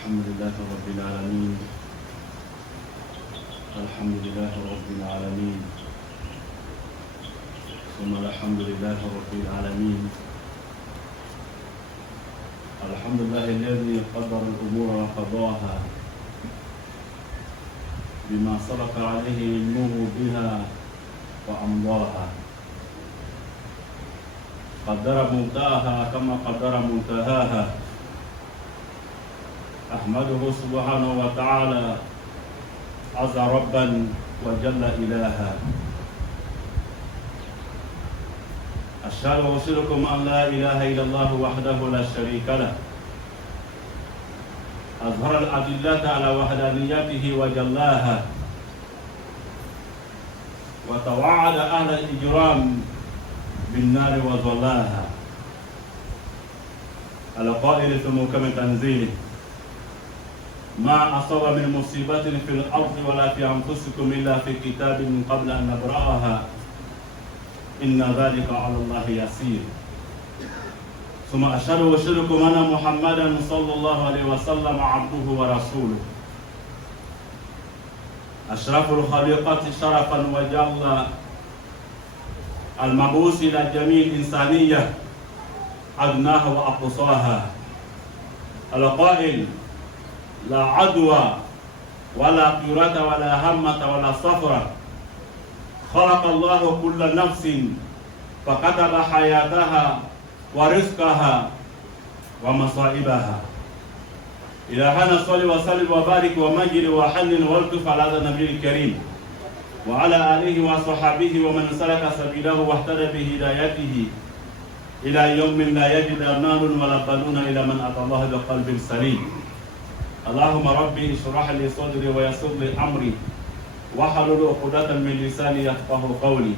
الحمد لله رب العالمين. الحمد لله رب العالمين. ثم الحمد لله رب العالمين. الحمد لله الذي قدر الأمور وقضاها بما سبق عليه علمه بها وأمضاها. قدر مبداها كما قدر منتهاها. أحمده سبحانه وتعالى عز ربا وجل إلها. أشهد وأشهدكم أن لا إله إلا الله وحده لا شريك له. أظهر الأدلة على وحدانيته وجلاها، وتوعد أهل الإجرام بالنار وظلاها. القائل في محكم تنزيله: ما أصاب من مصيبة في الأرض ولا في أنفسكم إلا في كتاب من قبل أن نبرأها إن ذلك على الله يسير. ثم أشهد وأشهدكم أن محمدا صلى الله عليه وسلم عبده ورسوله، أشرف الخليقة شرفا وجل، المبعوث إلى جميع الإنسانية أدناها وأقصاها. القائل: لا عدوى ولا قيرة ولا همة ولا صفرة. خلق الله كل نفس فكتب حياتها ورزقها ومصائبها. إلهنا صل وسلم وبارك ومجد وحنن والطف على هذا النبي الكريم وعلى آله وصحبه ومن سلك سبيله واهتدى بهدايته إلى يوم لا يجد نار ولا بنون إلى من أتى الله بقلب سليم. اللهم ربي اشرح لي صدري ويسر لي أمري واحلل عقدة من لساني يفقهوا قولي.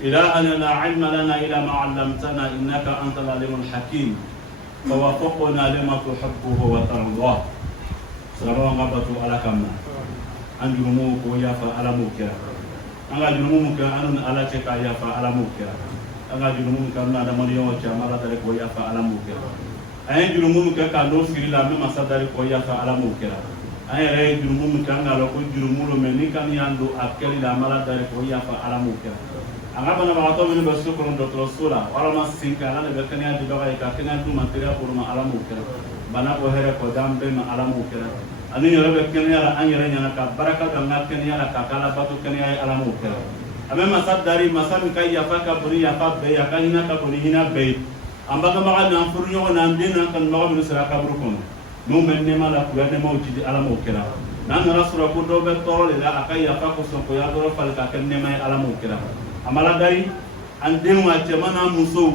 إلهنا لا علم لنا إلا ما علمتنا إنك أنت العليم الحكيم، فوفقنا لما تحبه وترضاه. سلام غبطوا على كمنا أنجموك ويافا على موكرا أنا جنومك أنا على تكا يافا على موكرا أنا جنومك أنا دمانيو جمالا دارك ويافا على موكرا أنا جنومك كانوا سيرلا مما صدرك ويافا على موكرا أنا رأي جنومك أنا لو كنت جنومه مني كان يندو أكل لامالا دارك ويافا على موكرا أنا بنا بعطوا من بسوكرون دكتور سولا ولا ما سينك أنا بكني أدي بقى يكاكني أنتم ماتريا كورما على موكرا بنا بهرة قدام بين على موكرا ani yɛrɛ bɛ kɛnɛya la an yɛrɛ ɲɛna ka baraka don an ka kɛnɛya la ka kala bato kɛnɛya ye ala m'o kɛra. An bɛ masa dari masa min ka yafa ka bon ni yafa bɛɛ ye a ka hinɛ ka bon ni hinɛ bɛɛ ye. An bagabaga n'an furu ɲɔgɔn na an den n'an kanubaga minnu sera kaburu kɔnɔ n'u bɛ nɛɛma la k'u ya nɛɛmaw jidi ala m'o kɛra. N'an nana sɔrɔ ko dɔw bɛ tɔɔrɔ de la a ka yafa kosɔn ko y'a dɔrɔn fali ka kɛ nɛɛma ye ala m'o kɛra. An b'ala dari an denw a cɛman n'a musow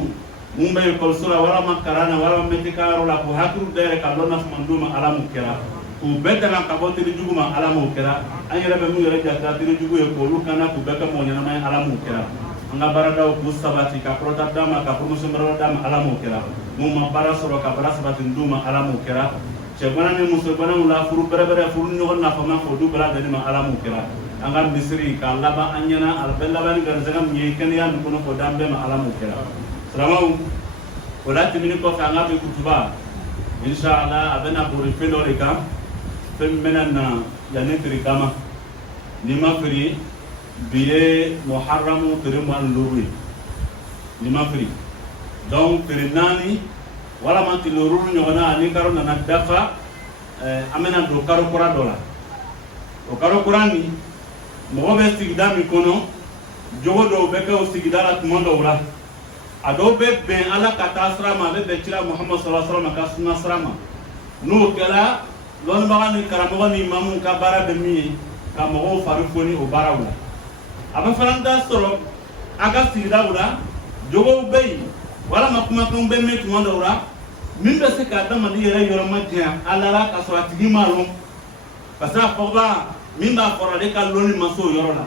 mun bɛ ekɔliso la walama kalan na walama mɛtikayɔrɔ la k'u hakiliw dayɛlɛ ka dɔn nafama d'u ma ala m'o kɛra. U bɛɛ tɛna ka bɔ teri jugu ma ala m'o kɛra. An yɛrɛ bɛ mun yɛrɛ jatera teri jugu ye k'olu kana k'u bɛɛ kɛ mɔgɔ ɲɛnama ye ala m'o kɛra. An ka baaradaw k'u sabati ka kɔrɔta d'a ma ka promotion baaraw d'a ma ala m'o kɛra. Mun ma baara sɔrɔ ka baara sabati d'u ma ala m'o kɛra. Cɛbana ni musobanaw la furu bɛrɛbɛrɛ furu ɲɔgɔn nafama fɔ du bɛɛ lajɛlen ma ala m'o kɛra. An ka misiri k'a laban an ɲɛna a bɛɛ laban ni garisɛgɛ min ye kɛnɛya nin kɔnɔ k'o d'an bɛɛ ma ala m'o kɛra. Silamɛw o la tɛmɛni kɔfɛ an ka bi kutuba inshallah a bɛna bori fɛn dɔ de kan. Fɛn bɛna na yanni tiri kama ni ma firi bi ye muharramu tiri 15 ye ni ma firi donc tiri 4 walama tiri 5 ɲɔgɔnna ani karo nana dafa an bɛna don karo kura dɔ la. O karo kura nin mɔgɔ bɛ sigida min kɔnɔ jogo dɔw bɛ kɛ o sigida la tuma dɔw la a dɔw bɛ bɛn ala ka taa sira ma a bɛ bɛn kira Muhammad sallallahu alaihi wasallam ka sunna sira ma. N'o kɛla lɔnnibaga ni karamɔgɔ ni imamu ka baara bɛ min ye ka mɔgɔw fari foni o baaraw la. A bɛ fana da sɔrɔ a ka sigidaw la jogow bɛ yen walama kumakanw bɛ mɛn tuma dɔw la min bɛ se ka adamaden yɛrɛ yɔrɔ ma janya ala la ka sɔrɔ a tigi m'a lɔn parce que a fɔba min b'a fɔra ale ka lɔnni ma se o yɔrɔ la.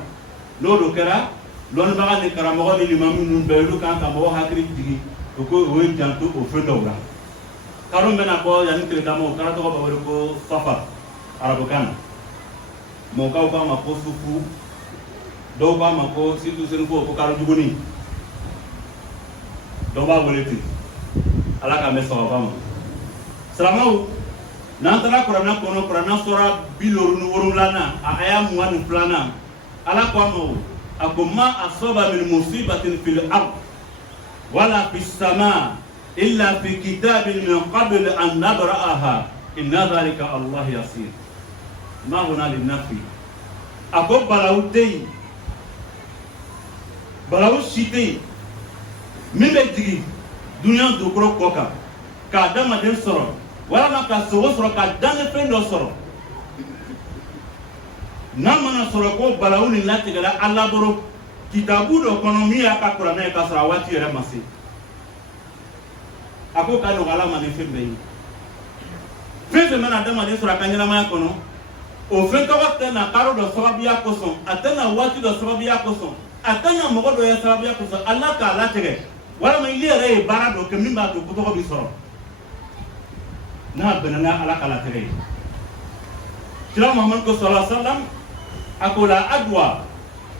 N'o do kɛra lɔnnibaga ni karamɔgɔ ni imamu ninnu bɛɛ olu kan ka mɔgɔw hakili jigin o ko o ye janto o fɛn dɔw la. Karo bɛna bɔ yanni tile dama o kɛra tɔgɔ bɛ wele ko safar arabukan na. Mɔgɔw k'a ma ko sufu dɔw k'a ma ko situ seniko ko karo juguni dɔw b'a wele ten ala k'an bɛ sababa ma. Silamɛw Nantara Kurana kono Kurana sura bilorunu worulana aya muwanu plana ala kwamo akuma asaba min musibatin fil ard wala fis sama illa fi kitabin min qabl an nabra'aha inna dhalika Allah yasir ma huna lin nafi ako balawtei balaw sitei mibe digi dunya do kro koka ka dama den soro wala maka sowo soro ka dan fendo soro namana soro ko balaw ni lati gala Allah boro kitabu do ekonomi aka Qur'an ka sara wati re masi ako ka no gala mani fembe yi fese mana dama den soro kanyana ma kono o fe ka wakta na karo do sababiya koson atana wati do sababiya koson atanya mogo do ya sababiya koson Allah ka la tege wala ma ile re bara do ke mimba do ko bi soro na benana ala kala tege kila Muhammad ko sallallahu alaihi wasallam akola adwa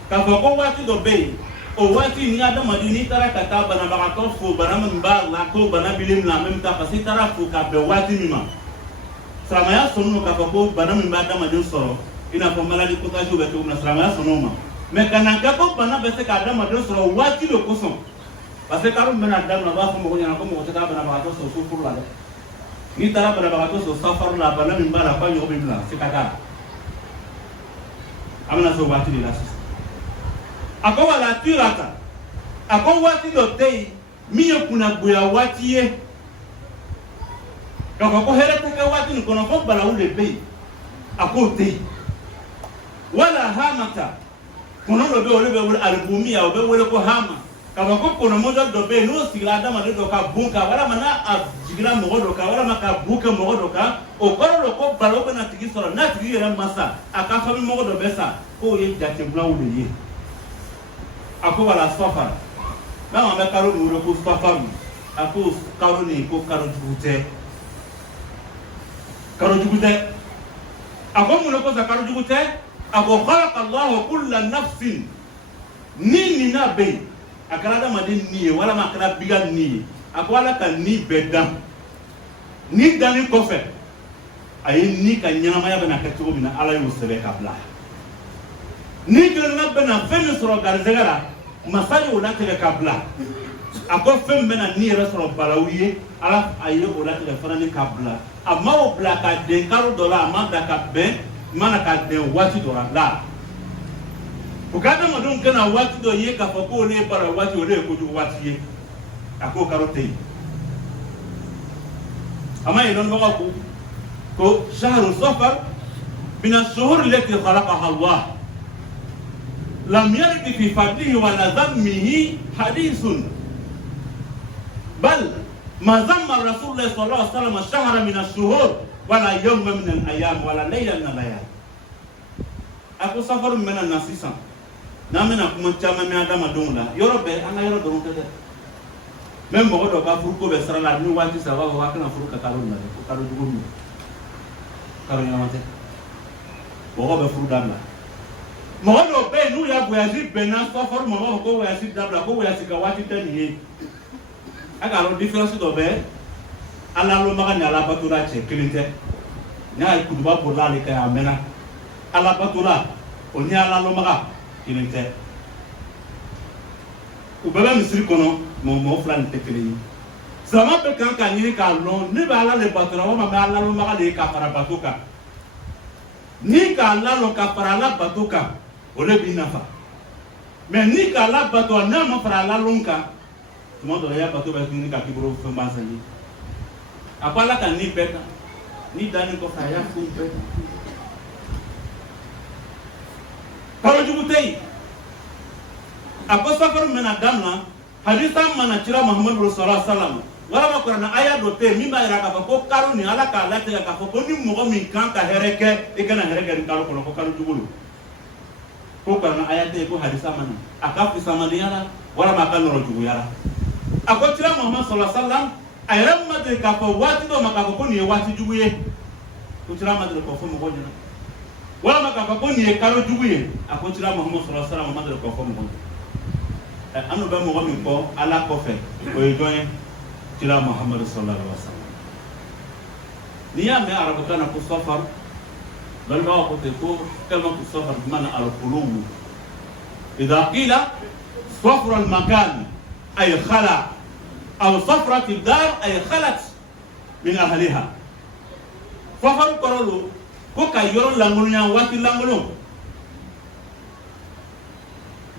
ka ko wati do be o wati ni ada madini tara kata bana ba ko fu bana mba la ko bana bilim la même ta pasi tara fu ka be wati mima samaya sonu ka ko bana mba da madin soro ina ko maladi ko ta jube to na samaya sonu ma me kana ka ko bana be se ka da madin soro wati lo ko son parce que karum bana da na ba fu mo nyana ko mo ta bana ba to so fu la ni tara bana ba to so safar la bana mba la pa yo bibla se kata amna so wati la sis ako wala tirata ako wati do tei miye kuna buya wati ye kako hereta ka wati ni kono fo bala ule bei ako tei wala hamata kono do be ole be wala albumia o be wala ko hama kako kono mo do be no sigla dama do ka bunka wala mana ajigila mo do ka wala maka buka mo do ka o kono do ko bala ko na tigi soro na tigi era masa aka fa mo do be sa ko ye jate bla ule ye ako wala safar na ma be karo nuro ko safar ako karo ni ko karo jugute ako mo ko za karo jugute ako khalaqa Allah kullu nafsin ni na be akala da madin ni wala makala biga ni ako wala kan ni bedam ni dani ko fe ay ni ka nyama ya bana ka tugo bina ala yo sebe kabla ni gana bana femme soro garzegara masali o lati kabla ako femme bana ni resoro balawiye ala ayo o lati farani kabla amma o blaka de karo dola amanda ka ben mana ka de wati dola la ukada madon kana wati do ye ka fako le para wati o le ko du wati ye ako karo tei amma idon baka ko shahru safar min ash-shuhur allati khalaqaha Allah لم يرد في فضله ولا ذمه حديث بل ما ذم الرسول صلى الله عليه وسلم الشهر من الشهور ولا يوم من الايام ولا ليله من الليالي ako safar mena nasisa na mena kuma chama me adama donla yorobe ana yoro don tede même mo do ka furu ko be sala ni wati sa wa kana furu ka karo na ko karo jugo karo nyamate bo be furu damla mo do be nu ya voyage bena safar mo ko voyage dabla ko voyage ka wati tani aga lo difference do be ala lo maga nyala batura che klinte nya ku ba bo la le ka amena ala batura o nya ala lo maga klinte u baba misri kono mo flan te klini sama be kan kan ni ka lo ni ba ala le batura wa ma ala lo maga le ka para batuka ni ka ala lo ka para la batuka ole bi nafa mais ni ka la bato na ma para la lonka tumo do ya bato ba ni ka kibro fe ma sanyi apala kan ni peta ni dani ko fa ya fu peta karo jubutei ako safar mena damna hadisa mana cira Muhammad sallallahu alaihi wasallam wala ma Qur'an aya do te mi ba ira ka ko karo ni ala ka la te ka ko ni mo mi kan ka hereke e kana hereke ni karo ko karo jubulu ko kana ayate ko hadisa mana akafi samani yala wala makano rojugu yala akotira Muhammad sallallahu alaihi wasallam ayram madre ka fa wati do makako ko ni wati juguye kotira madre ko fo mo gojina wala makako ko ni karo juguye akotira Muhammad sallallahu alaihi wasallam madre ko fo mo gojina anu ba mo gomi ko ala ko fe o yoy tira Muhammad sallallahu alaihi wasallam نيا ما عرفت أنا في السفر بل ما قلت لكم كلمة السفر بمعنى القلوب إذا قيل صفر المكان أي خلع أو صفرة الدار أي خلت من أهلها ففر قرلو كوكا يورو لانغولو واتي لانغولو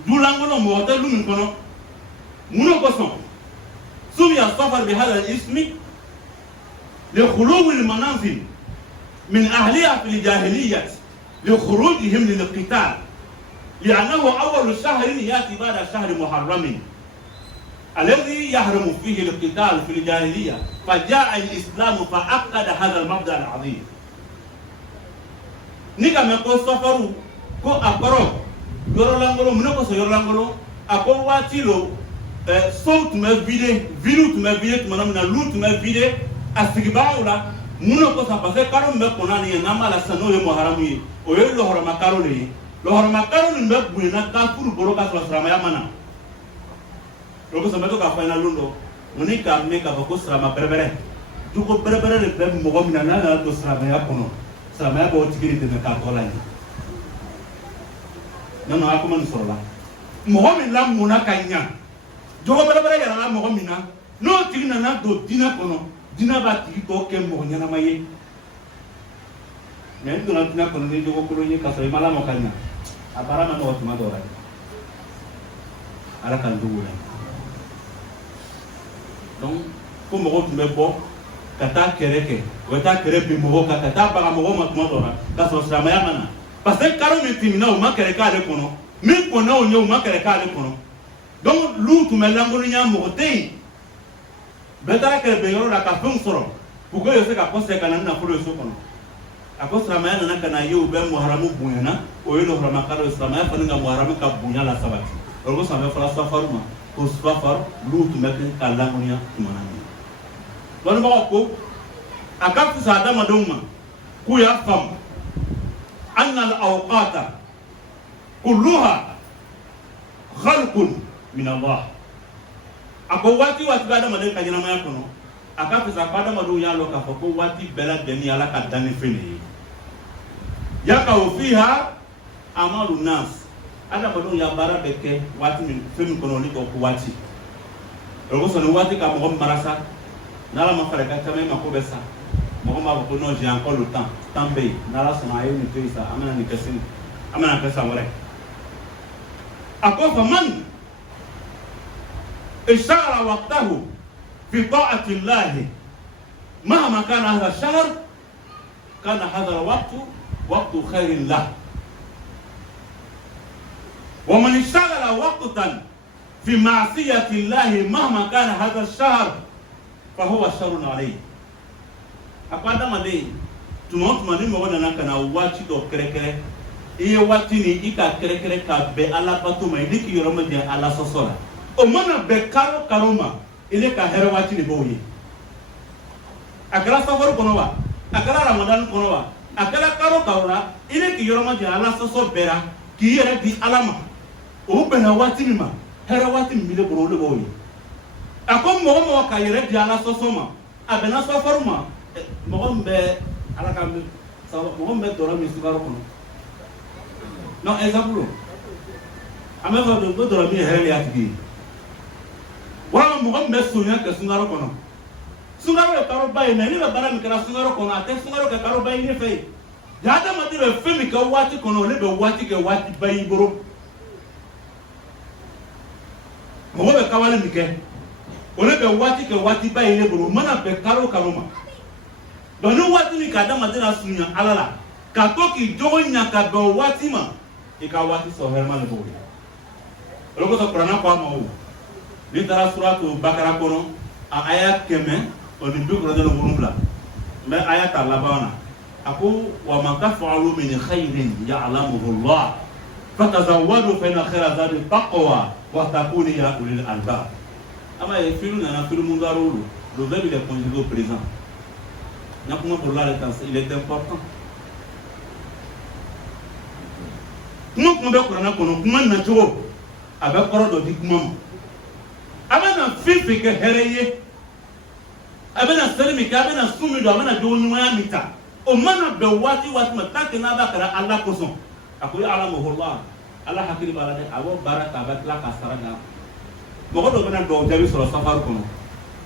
دو لانغولو موتلو من كونو منو كوسون سمي السفر بهذا الاسم لخلو المنازل من أهلها في الجاهلية لخروجهم للقتال لأنه أول شهر يأتي بعد شهر محرم الذي يحرم فيه القتال في الجاهلية فجاء الإسلام فأكد هذا المبدأ العظيم نيكا مكو سفرو كو أكرو يورلانغولو منوكو سيورلانغولو أكو واتيلو صوت ما فيدي فيلوت ما فيدي تمنامنا لوت ما فيدي أسيباولا منوكو ساباسي كارو مكوناني ناما لسانو يمحرمي ويلو هرما كارولي لو makaro ni mbebwe na kafuru boroka so srama ya mana loko sabato ka faina lundo unika meka bako srama berbere duko berbere le bem mo gomina na do srama ya kono srama ya bo tigiri te ka tola ni nano akuma ni sorola mo gomina muna kanya duko berbere ya na mo gomina no tigina na do dina kono dina ba tigi ko ke mo nyana maye mais do na dina kono ni duko ko ni ka so mala mo kanya aparama no otuma dora ala kan dugula donc ko mo tumbe bo kata kereke weta kerepi mo ka kata baga mo ma tuma dora ka so sama ya mana parce que karo mi timina o ma kereka ale kono mi kono o nyo ma kereka ale kono donc lu tume langolo nya mo te betara kerebe yoro la ka fun soro pugo yo se ka poste kana na fulo so kono ako sramaya nana kana yo be muharamu bunyana o yelo harama karo sramaya faninga muharamu ka bunya la sabati orgo sambe fala safaruma ko safar lutu mekin kalamunya tumanani don ba ko akafu sada maduma ku ya fam anna al awqata kulluha khalqun min Allah ako wati bada maden kanyana maya kono akafu bada madu ya loka ko wati bela deni ala ka dani fini yaka fiha amalu nas ada badu ya bara beke wati min femi kono ni ko wati rogo so wati ka mo marasa nala ma fare ka tame ma ko besa mo ma ko no j'ai encore le temps tambe nala so ma yoni to isa amana ni kesin amana pesa wala akofa man ishara waqtahu fi ta'ati Allah مهما كان هذا الشهر كان هذا الوقت وقت خير له ومن اشتغل وقتا في معصية الله مهما كان هذا الشهر فهو شر عليه أقعد ما دي تموت ما نيم ولا نكنا واتي دو كركره إيه واتي ني إيكا كركره كابي على باتو ما يديك يرمى دي على سوسورا أمانا بكارو كاروما إلي كهرو واتي ني بوي akala safar kono wa akala ramadan kono wa akala karo kawra ile ki yoroma je ala soso bera ki yere di alama o bena wati ma hera wati mi le boro le boyi akom mo ka yere di ala soso ma abena safar ma mo be ala kam sa mo be dora mi sugaro kono no example ame fa do dora mi hera ya tigi wa mo be sunya ke sugaro kono sungaro ya karo bayi na ni ba bara mi kara sungaro kono ate sungaro ka karo bayi ni fe jada ma de fe mi ka wati kono le be wati ke wati bayi boro mo be ka wale mi ke o le be wati ke wati bayi le boro mana be karo ma do no wati ni ka da ma de na sunya alala ka to ki jogo nya ka be wati ma e ka wati so herma le boro lo ko so prana kwa ma o ni tara suratu bakara kono a aya keme on dit beaucoup de l'ouvrage mais ayat al-labana aku wa ma taf'alu min khairin ya'lamuhu Allah fatazawwadu fa inna khayra zadi taqwa wa taqulu ya ulil albab ama e filu na filu mungaro le verbe est conjugué au présent na kuma pour la temps il est important kuma be qur'ana kono kuma na jowo abe koro do di kuma ama na fifi ke hereye abena salimi ka abena sumi do abena do nyuma mita o mana be wati mata ke na ba kara Allah koson akoy alamuhu Allah hakili balade abo baraka batla ka saranga mo do bena do jabi soro safar kono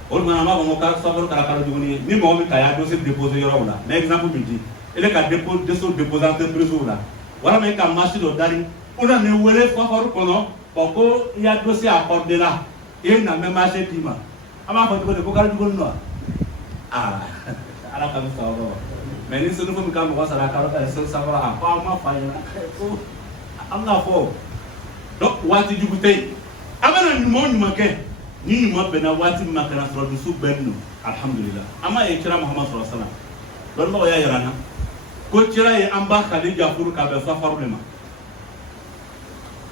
ol mana ma mo ka safar kara kara juguni ni mo mi kaya dossier déposer yoro la na exemple bi di ele ka déposer entreprise la wala me ka marché do dari ona ne wele safar kono ko ya dossier accordé là et na même marché tima ama fa ko kara juguni no ala ka sa ro mais ni sunu fo mi ka mo sara kara ka so safar ha pa ma fa ya ko amna fo donc wati jugutay amana ni mo nyuma ke ni nyuma bena wati makana sura dusu benno alhamdulillah ama e kira muhammad sallallahu alaihi wasallam don ba ya yarana ko kira e amba khadija furu ka be safaru lema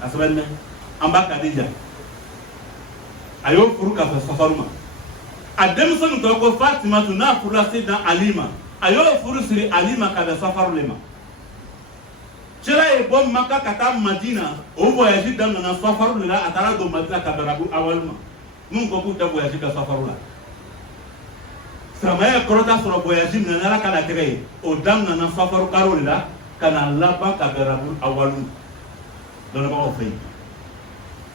asbanne amba khadija ayo furu ka be safaru ma adem sanu to ko fatima tu na furu sidna alima ayo furu siri alima ka be safaru lema kira e bom maka kata madina o voyage dans na safaru la atara do madina ka barabu awalma mun ko ku ta voyage ka safaru la sama korota soro voyage na la kala tere o dam na safaru karol la kana la ba ka barabu awalu don ba o fay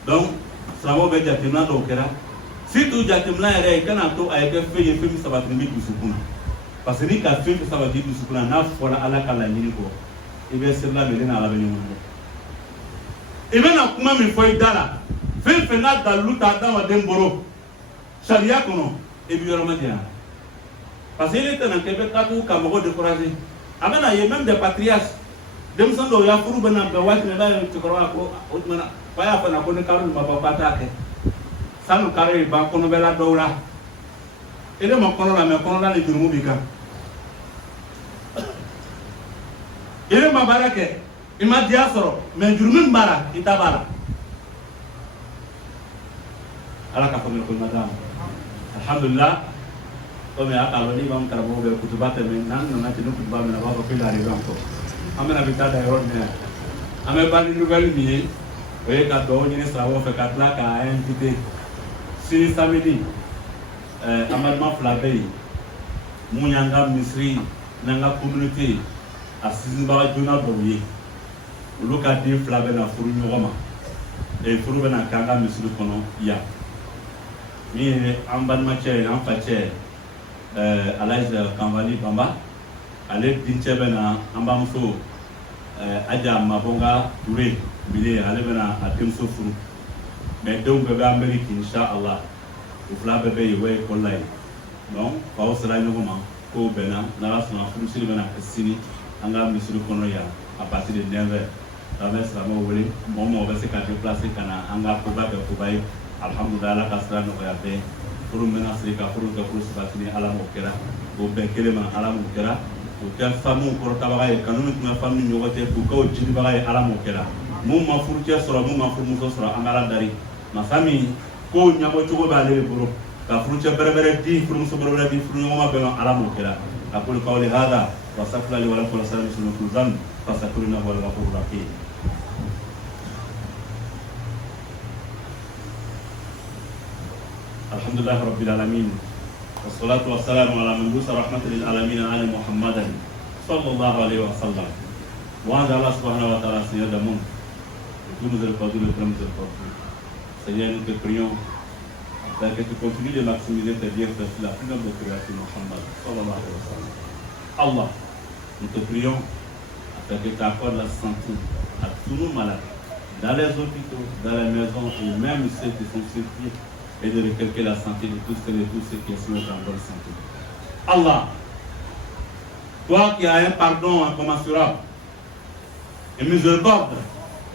donc sama be jatina do kera si tu jatimla ere kana to ay ka feye femi sabatri mi kusukuna parce que ni ka femi sabatri kusukuna na fola ala kala nyini ko ibe sirla be na ala be nyumo ibe na kuma mi foi dala fe na daluta da wa demboro sharia kono e bi yoro madia parce que il était dans Québec ka tout ka mo décourager amena ye même des patriarches dem sando ya furu bana be wati na ba to ko ko mana pa ya fa na ko ne karu ma ba pata ke sanu kare ba kono be la dowla ele mo kono la me kono la ni durumu bi ka ele ma barake ima dia soro me jurumin bara kita bara ala ka fami ko madam alhamdulillah ko me aka lo ni bam karabo be kutubate me nan na tinu kutuba me na ba ko la rivan ko amena bitada ero ne ame ba ni nouvelle ni e ka do ni sawo fe ka tla ka invité si samedi amadma flabey munyanga misri nanga communauté asizimba jona boye uluka di flabe na furu nyoma e furu bena kanga misiri kono ya mi amban mache en fache alaise kambali bamba ale dinche bena ambamso aja mabonga touré bile ale bena atemso furu mais donc bebe amerique inshallah u flabe be yewe kollay donc fa osra nyoma ko bena na rasuna furu sili bena kasini anga misiri kono ya à partir de 9h la messe la mo wole mo be se ka déplacer kana anga ko ba ko bay alhamdulillah ka sra no ya be furu mena sri ka furu sabatini ala mo kera go be kelema ala mo kera o ka famu ko ta ba e kanu mi famu nyogote ko ko jini ba e ala mo kera mo ma furu ke soro mo ma furu mo soro amara dari ma fami ko nyabo chugo ba le buru ka furu che berebere di furu so berebere di furu mo ma be ala mo kera aqul qawli hada wa safla li wa lakum salam sunu zan fasakurina wal ghafur rahim alhamdulillah rabbil alamin wassalatu wassalamu ala man busa rahmatil alamin ala muhammadan sallallahu alaihi wasallam wa ala subhanahu wa ta'ala seigneur du monde tout nous le pardon le grand miséricordieux Seigneur nous te prions afin que tu continues de maximiser tes bienfaits sur la plus noble création Muhammad sallallahu alaihi wasallam. Allah, nous te prions afin que tu accordes la santé à tous nos malades dans les hôpitaux, dans les maisons et même ceux qui sont surpris et de requérir la santé de tous ceux qui sont en bonne santé. Allah, toi qui as un pardon incommensurable et miséricorde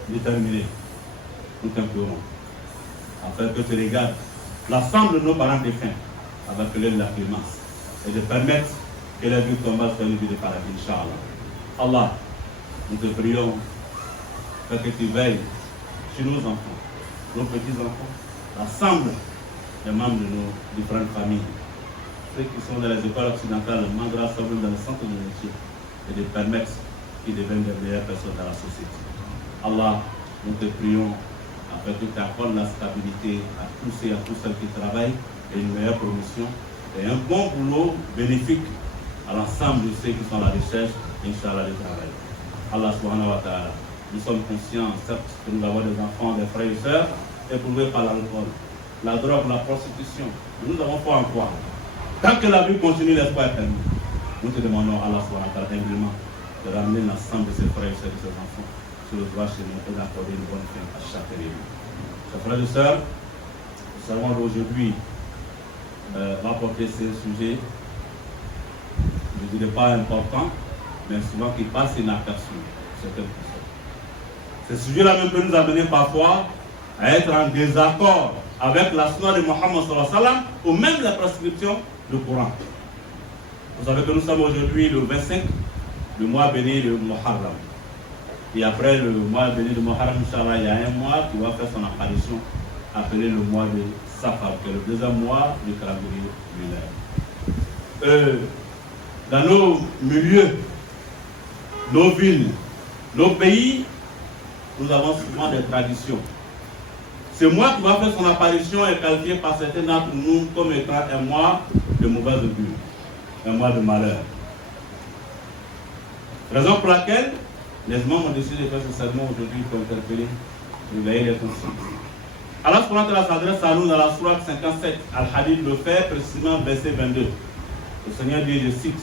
déterminé, nous t'implorons afin que tu regardes l'ensemble de nos parents défunts avec l'aide de la clémence et de permettre que la vie tombe sur une vie de paradis, Inch'Allah. Allah, nous te prions afin que tu veilles sur nos enfants, nos petits-enfants, l'ensemble des membres de nos différentes familles, ceux qui sont dans les écoles occidentales, mandra sobre dans le centre de métier et de permettre qu'ils deviennent des meilleures personnes dans la société. Allah, nous te prions afin que tu accordes la stabilité à tous et à toutes celles qui travaillent et une meilleure promotion et un bon boulot bénéfique à l'ensemble de ceux qui sont à la recherche, Inch'Allah, du travail. Allah subhanahu wa ta'ala. Nous sommes conscients, certes, que nous avons des enfants, des frères et sœurs, éprouvés par l'alcool, la drogue, la prostitution. Nous avons foi en toi. Tant que la vie continue, l'espoir est permis. Nous te demandons, Allah subhanahu wa ta'ala, humblement, de ramener l'ensemble de ses frères et sœurs, de ses enfants, sur le droit chemin et d'accorder une bonne fin à chaque élément. Chers frères et sœurs, nous savons aujourd'hui rapporter ces sujets, je ne dirais pas importants, mais souvent qui passent inaperçus pour certaines personnes. Ces sujets-là même peuvent nous amener parfois à être en désaccord avec la sunna de Muhammad sallallahu alayhi wa sallam ou même la prescription du Coran. Vous savez que nous sommes aujourd'hui le 25, le mois béni de Muharram. Et après le mois béni de Muharram, Inch'Allah, il y a un mois qui va faire son apparition, appelé le mois de Safar, qui est le deuxième mois du calendrier lunaire. Dans nos milieux, nos villes, nos pays, nous avons souvent des traditions. Ce mois qui va faire son apparition est qualifié par certains d'entre nous comme étant un mois de mauvaise augure, un mois de malheur. Raison pour laquelle les imams ont décidé de faire ce serment aujourd'hui pour interpeller, réveiller les consciences. Allah subhanahu wa ta'ala s'adresse à nous dans la sourate 57, Al-Hadid le fait, précisément verset 22. Le Seigneur dit, je cite,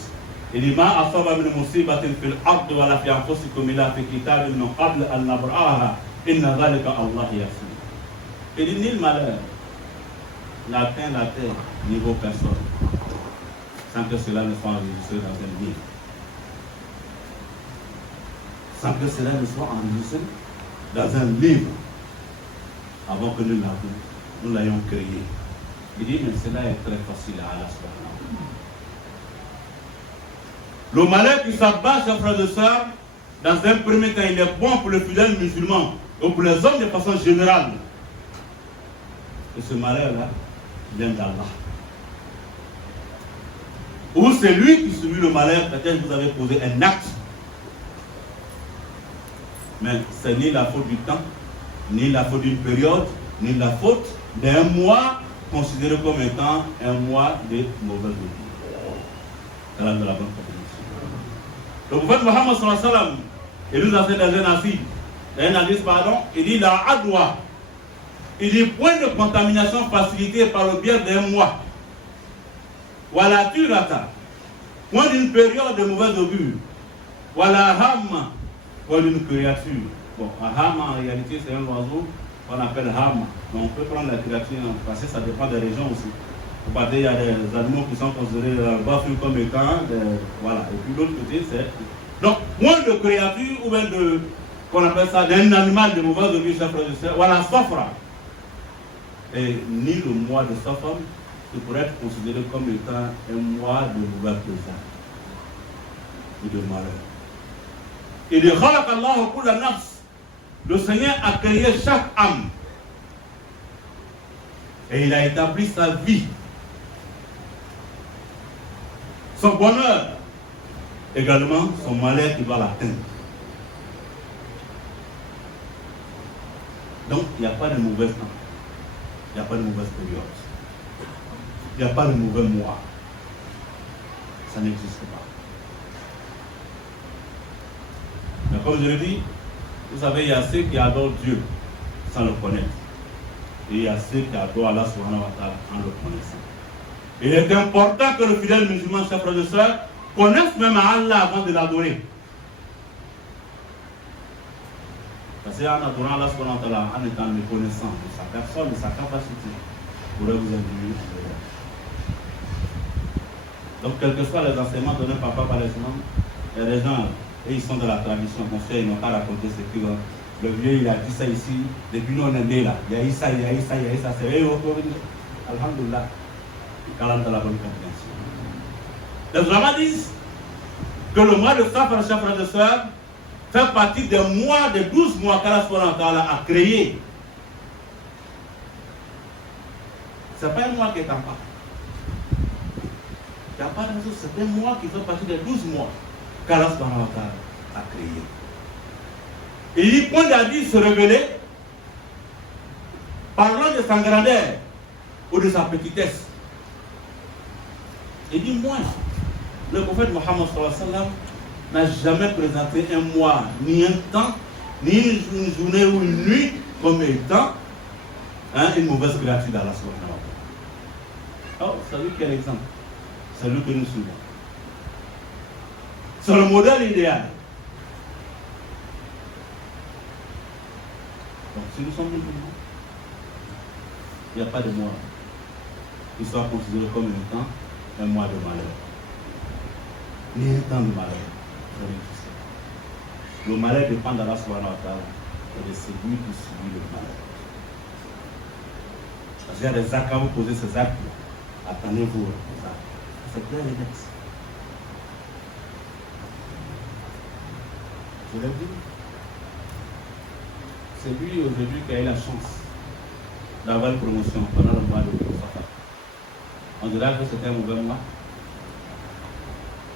il dit, Ma asaba min musibatin fil ardi wa la fi anfusikum illa fi kitabin min qabl an nabra'aha inna dhalika Allah yasir. Il dit, nul malheur n'atteint la terre niveau personne sans que cela ne soit enregistré dans un livre. Sans que cela ne soit enregistré dans un livre avant que nous l'ayons créé. Il dit, mais cela est très facile à Allah subhanahu. Le malheur qui s'abat, chers frères et sœurs, dans un premier temps, il est bon pour les fidèles musulmans ou pour les hommes de façon générale. Et ce malheur-là vient d'Allah. Ou c'est lui qui subit le malheur, peut-être que vous avez posé un acte. Mais ce n'est ni la faute du temps, ni la faute d'une période, ni la faute d'un mois considéré comme étant un mois de mauvaise vie. C'est là de la bonne compréhension. Le prophète Muhammad sallallahu alayhi wa sallam, il nous a fait un hadith, il dit la adwa. Il dit point de contamination facilité par le biais d'un mois. Voilà turata. Point d'une période de mauvaise augure. Voilà hamma. Point d'une créature. Bon, hama en réalité c'est un oiseau qu'on appelle hama. Mais on peut prendre la créature parce que ça dépend des régions aussi. Parce qu'il y a des animaux qui sont considérés comme étant, voilà. Et puis l'autre côté c'est. Donc, point de créature ou bien de, qu'on appelle ça, d'un animal de mauvaise augure, voilà, safra. Et ni le mois de Safar qui pourrait être considéré comme étant un mois de mauvaise présence et de malheur. Et de Khalaq Allah pour la nafs, le Seigneur a créé chaque âme et il a établi sa vie, son bonheur, également son malheur qui va l'atteindre. Donc il n'y a pas de mauvaise temps. Il n'y a pas de mauvaise période. Il n'y a pas de mauvais mois. Ça n'existe pas. Mais comme je l'ai dit, vous savez, il y a ceux qui adorent Dieu sans le connaître. Et il y a ceux qui adorent Allah subhanahu wa ta'ala en le connaissant. Il est important que le fidèle musulman, chers frères et sœurs, connaisse même Allah avant de l'adorer. Parce qu'en adorant Allah subhanahu wa ta'ala, en étant méconnaissant de sa personne, de sa capacité, pourrait vous induire en erreur. Donc, quels que soient les enseignements donnés par Papa les imams, il y a des gens, et ils sont de la tradition, mon frère, ils n'ont pas raconté ce que le vieux, il a dit ça ici, depuis nous on est nés là, il y a eu ça, il y a eu ça, il y a eu ça, c'est eux, alhamdoulilah, calme de la bonne compréhension. Les ulama disent que le mois de Safar, chers frères et sœurs, fait partie des mois, des 12 mois qu'Allah a créé. Ce n'est pas un mois qui est en part. Il n'y a pas de chose, c'est un mois qui fait partie des 12 mois qu'Allah a créé. Et il point d'Adi se révéler, parlant de sa grandeur ou de sa petitesse. Il dit moins. Le prophète Mohammed sallallahu alayhi wa sallam n'a jamais présenté un mois, ni un temps, ni une journée ou une nuit comme étant une mauvaise créature d'Allah subhanahu wa ta'ala. Oh, c'est lui quel exemple? C'est lui que nous suivons. C'est le modèle idéal. Donc si nous sommes musulmans, il n'y a pas de mois qui soit considéré comme un temps, un mois de malheur. Ni un temps de malheur. Le malheur dépend d'Allah subhanahu wa ta'ala. Et de celui qui subit le malheur. Parce qu'il y a des actes, quand vous posez ces actes, attendez-vous les actes. C'est clair et net. Je l'ai dit. C'est lui aujourd'hui qui a eu la chance d'avoir une promotion pendant le mois de Safar. On dirait que c'était un mauvais mois.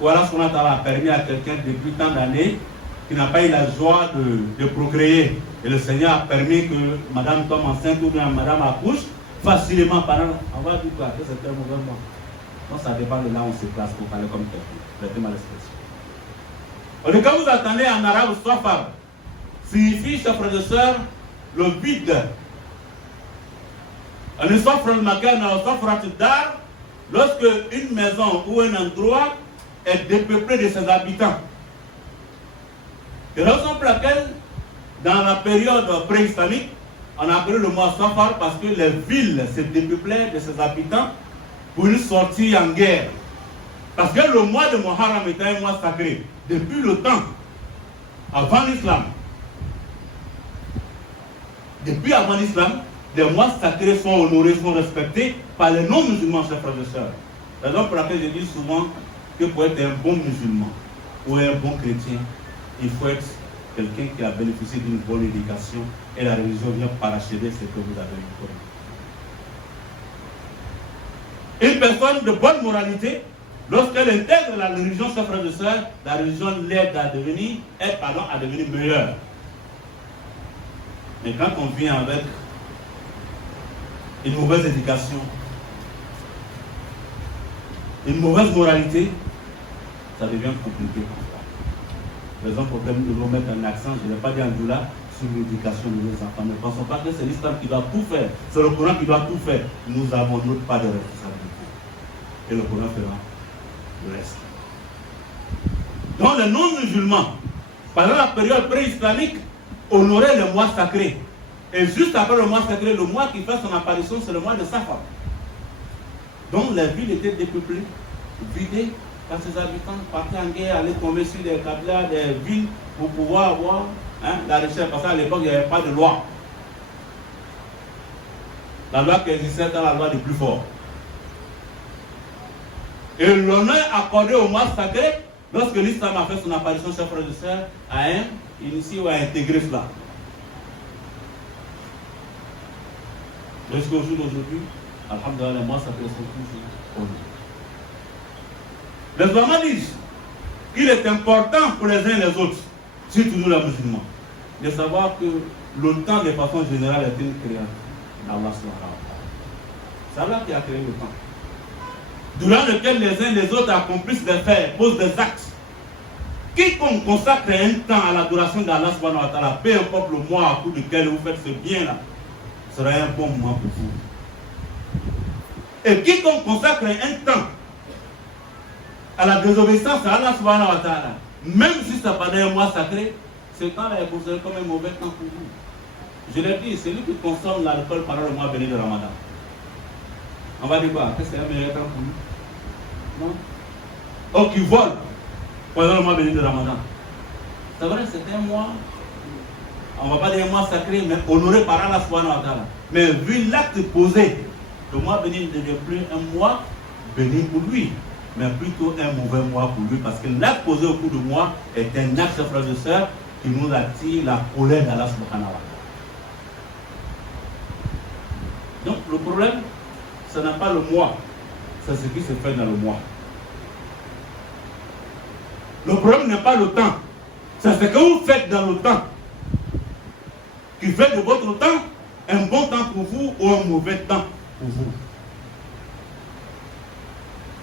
Ou alors, ce qu'on a permis à quelqu'un depuis tant d'années qui n'a pas eu la joie de procréer. Et le Seigneur a permis que madame tombe enceinte ou bien madame accouche facilement pendant. On va dire quoi? Que c'était un mauvais mois. Donc, ça dépend de là où on se place pour parler comme quelqu'un. Prêtez-moi l'expression. On dit, quand vous attendez en arabe Safar, signifie, chers frères et sœurs, le vide. On dit Safar al-Makan ou Safar al-Dar, lorsque une maison ou un endroit est dépeuplé de ses habitants. C'est la raison pour laquelle, dans la période pré-islamique, on a appelé le mois Safar parce que les villes se dépeuplaient de ses habitants pour une sortie en guerre. Parce que le mois de Muharram était un mois sacré. Depuis le temps, avant l'islam, depuis avant l'islam, les mois sacrés sont honorés, sont respectés par les non-musulmans, chers frères et sœurs. C'est la raison pour laquelle je dis souvent que pour être un bon musulman ou un bon chrétien, il faut être quelqu'un qui a bénéficié d'une bonne éducation et la religion vient parachever ce que vous avez eu. Une personne de bonne moralité, lorsqu'elle intègre la religion, chers frères et sœurs, la religion l'aide à devenir, à devenir meilleure. Mais quand on vient avec une mauvaise éducation, une mauvaise moralité, ça devient compliqué. Raison pour laquelle nous devons mettre un accent, je ne vais pas dire en doula, sur l'éducation de nos enfants. Ne pensons pas que c'est l'islam qui doit tout faire, c'est le Coran qui doit tout faire. Nous avons notre part de responsabilité. Et le Coran fera le reste. Donc les non-musulmans, pendant la période pré-islamique, honoraient le mois sacré. Et juste après le mois sacré, le mois qui fait son apparition, c'est le mois de Safar. Donc les villes étaient dépeuplées, vidées, quand ses habitants partaient en guerre, allaient tomber sur des câblas, des villes pour pouvoir avoir la recherche. Parce qu'à l'époque, il n'y avait pas de loi. La loi qui existait était la loi du plus fort. Et l'honneur accordé au mois sacré, lorsque l'islam a fait son apparition, chers frères et sœurs, a initié ou a intégré cela. Jusqu'au jour d'aujourd'hui, alhamdoulilah, les mois sacrés sont toujours connus. Les ulama disent qu'il est important pour les uns et les autres, surtout nous les musulmans, de savoir que le temps de façon générale est une création d'Allah. C'est Allah qui a créé le temps, durant lequel les uns et les autres accomplissent des faits, posent des actes. Quiconque consacre un temps à l'adoration d'Allah, peu importe le mois au cours duquel vous faites ce bien-là, sera un bon moment pour vous. Et quiconque consacre un temps à la désobéissance à Allah subhanahu wa ta'ala, même si ça pendant un mois sacré, ce temps-là est considéré comme un mauvais temps pour vous. Je l'ai dit, celui qui consomme l'alcool pendant le mois béni de Ramadan, on va dire quoi? Que c'est un meilleur temps pour lui? Non? Ou qui vole pendant le mois béni de Ramadan. C'est vrai, c'est un mois, on ne va pas dire un mois sacré, mais honoré par Allah subhanahu wa ta'ala. Mais vu l'acte posé, le mois béni ne devient plus un mois béni pour lui, mais plutôt un mauvais mois pour lui, parce que l'acte posé au cours du mois est un acte, frères et sœurs, qui nous attire la colère d'Allah subhanahu wa ta'ala. Donc le problème, ce n'est pas le mois, c'est ce qui se fait dans le mois. Le problème n'est pas le temps, c'est ce que vous faites dans le temps qui fait de votre temps un bon temps pour vous ou un mauvais temps pour vous.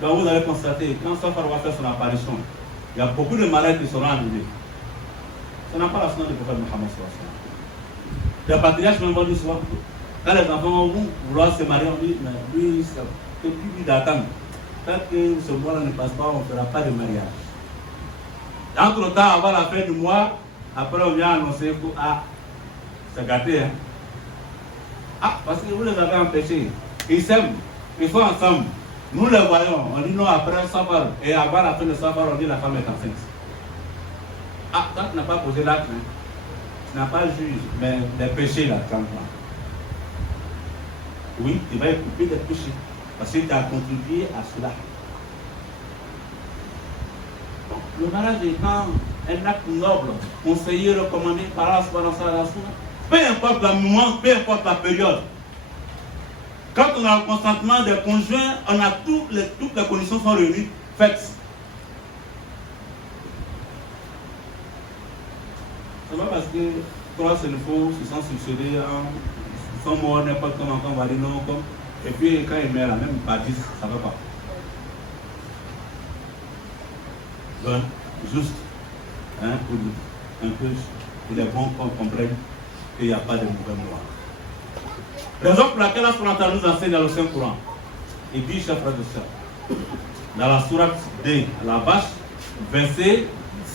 Donc vous allez constater, quand Safar va faire son apparition, il y a beaucoup de mariages qui seront annulés. Ça n'a pas la sunna du prophète Mohammed. Les patriarches même vont dire souvent, quand les enfants vont vouloir se marier, on dit, mais lui, c'est plus d'attendre. Tant que ce mois-là ne passe pas, on ne fera pas de mariage. Entre temps, avant la fin du mois, après on vient annoncer que c'est gâté. Hein? Parce que vous les avez empêchés. Ils s'aiment, ils sont ensemble. Nous les voyons, on dit non après Safar. Et avant la fin de Safar, on dit la femme est enceinte. Quand tu n'as pas posé l'acte, hein, tu n'as pas juge, mais les péchés là, quand oui, tu vas couper des péchés. Parce que tu as contribué à cela. Donc, le mariage étant un acte noble, conseillé, recommandé par Allah subhanahu wa ta'ala, peu importe le moment, peu importe la période. Quand on a le consentement des conjoints, on a toutes les conditions sont réunies, faites. C'est pas parce que trois c'est le faux, se sont succédés, ils sont morts, n'importe comment on va dire non, comme. Et puis quand ils meurent, même pas 10, ça ne va pas. Donc, juste, hein, pour un peu, il est bon qu'on comprenne qu'il n'y a pas de mauvais mois. Raison pour laquelle Allah nous enseigne dans le Saint-Coran. Il dit, chers frères et sœurs, dans la sourate D, la vache, verset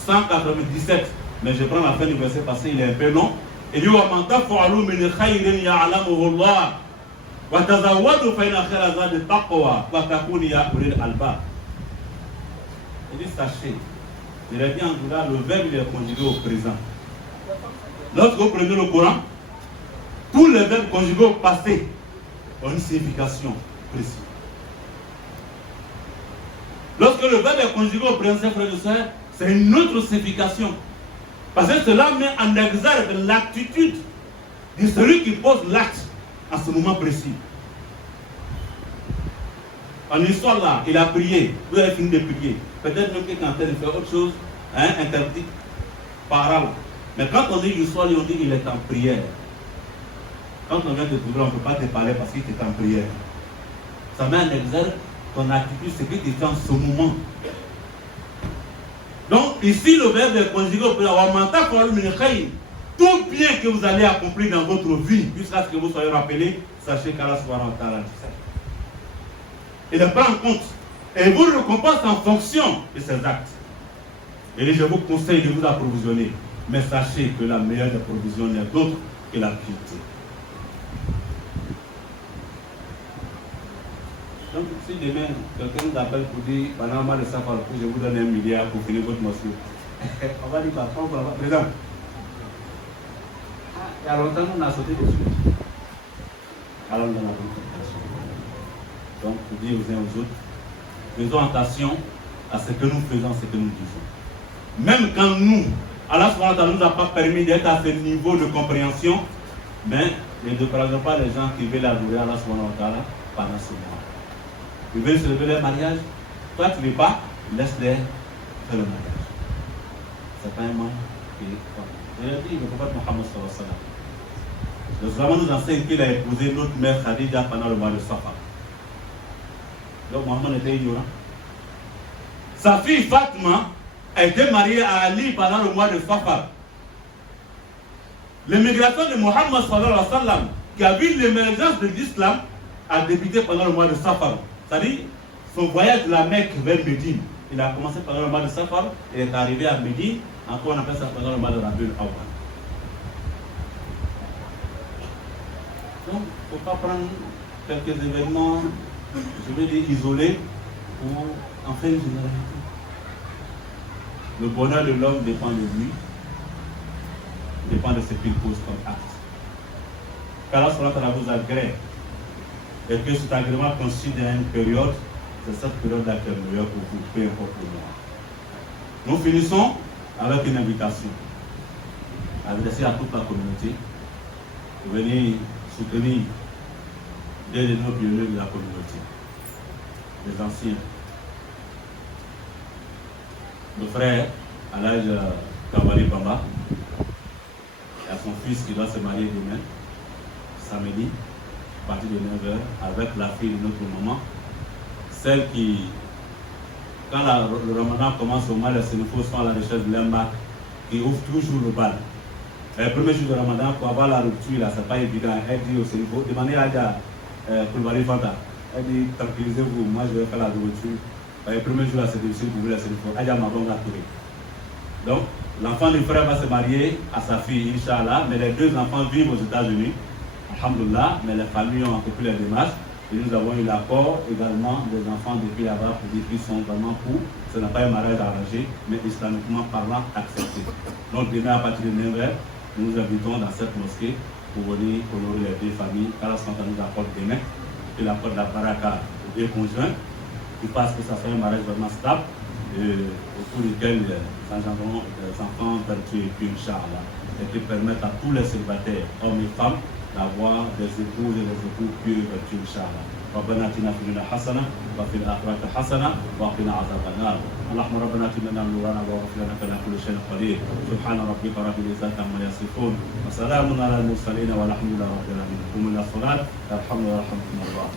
197. Mais je prends la fin du verset parce qu'il est un peu long. Il dit, il dit, sachez, il est dit en tout cas, le verbe il est conjugué au présent. Lorsque vous prenez le Coran, tous les verbes conjugués au passé ont une signification précise. Lorsque le verbe est conjugué au présent, frères et sœurs, c'est une autre signification. Parce que cela met en exergue l'attitude de celui qui pose l'acte à ce moment précis. En histoire là, il a prié, vous avez fini de prier. Peut-être même que quand il fait autre chose, hein, interdit par là. Mais quand on dit l'histoire, on dit qu'il est en prière. Quand on vient de trouver, on ne peut pas te parler parce qu'il est en prière. Ça met en exergue ton attitude, ce que tu fais en ce moment. Donc ici, le verbe est conjugué au présent. Tout bien que vous allez accomplir dans votre vie, jusqu'à ce que vous soyez rappelés, sachez qu'Allah subhanahu wa ta'ala dit ça. Il le prend en compte. Et vous le récompense en fonction de ses actes. Et je vous conseille de vous approvisionner. Mais sachez que la meilleure des provisions n'est d'autre que la piété. Donc si demain, quelqu'un nous appelle pour dire, pendant le mois de Safar, je vous donne 1 milliard pour finir votre mosquée. On va dire, bah, on va présent. Il y a longtemps, on a sauté dessus. Alors, on a la consultation. Donc, pour dire aux uns aux autres, faisons attention à ce que nous faisons, ce que nous disons. Même quand nous, Allah subhanahu wa ta'ala nous a pas permis d'être à ce niveau de compréhension, mais ne décourageons pas les gens qui veulent adorer Allah subhanahu wa ta'ala pendant ce mois. Ils veulent célébrer leur mariage, toi tu ne veux pas, laisse-les faire le mariage. C'est pas un manque qui est. Je l'ai dit, le prophète Mohammed sallallahu alayhi wa sallam. Le Islam nous enseigne qu'il a épousé notre mère Khadija pendant le mois de Safar. Donc Mohammed était ignorant. Sa fille Fatima a été mariée à Ali pendant le mois de Safar. L'émigration de Mohammed sallallahu alayhi wa sallam, qui a vu l'émergence de l'islam, a débuté pendant le mois de Safar. C'est-à-dire, son voyage de la Mecque vers Médine, il a commencé pendant le mois de Safar, il est arrivé à Médine, encore on appelle ça pendant le mois de Rabiul Awwal. Donc, il ne faut pas prendre quelques événements, je vais dire isolés, pour en faire une généralité. Le bonheur de l'homme dépend de lui, dépend de ce qu'il pose comme acte. Qu'Allah vous agrée, et que cet agrément coïncide à une période, c'est cette période-là qui est meilleure pour vous, peu importe le mois. Nous finissons avec une invitation adressée à toute la communauté de venir soutenir des de nos pionniers de la communauté, les anciens. Le frère Alaj Kambali Bamba et à son fils qui doit se marier demain, samedi, à partir de 9h, avec la fille de notre maman, celle qui quand le Ramadan commence au Mali, c'est une fausse à la recherche de l'embarque qui ouvre toujours le bal. Le premier jour de Ramadan, pour avoir la rupture, là, c'est pas évident. Elle dit au Sénégal, demandez à Dia Koulibaly Fanta. Elle dit, tranquillisez-vous, moi je vais faire la rupture. Le premier jour, là, c'est difficile pour vous, là, c'est une fausse. Adia Mabonga Touré. Donc, l'enfant du frère va se marier à sa fille, Inch'Allah, mais les deux enfants vivent aux États-Unis, Alhamdulillah, mais les familles ont accompli les démarches. Et nous avons eu l'accord également des enfants depuis là-bas pour dire qu'ils sont vraiment pour. Ce n'est pas un mariage arrangé, mais islamiquement parlant accepté. Donc, demain, à partir de 9h, nous nous invitons dans cette mosquée pour venir honorer les deux familles. Allah nous apporte demain, et apporte la baraka aux deux conjoints, qui passent que ça soit un mariage vraiment stable, au cours duquel nous engendrons des enfants vertueux et puis Inch'Allah, et qui permettent à tous les célibataires, hommes et femmes, d'avoir des épouses et des époux pieux et vertueux Inch'Allah. ربنا اتنا في الدنيا حسنه وفي الاخره حسنه وقنا عذاب النار. اللهم ربنا اتنا لنا نورنا واغفر لنا فإنك كل شيء قدير. سبحان ربك رب العزه عما يصفون وسلام على المرسلين والحمد لله رب العالمين. قوموا الى الصلاه يرحمنا ويرحمكم الله.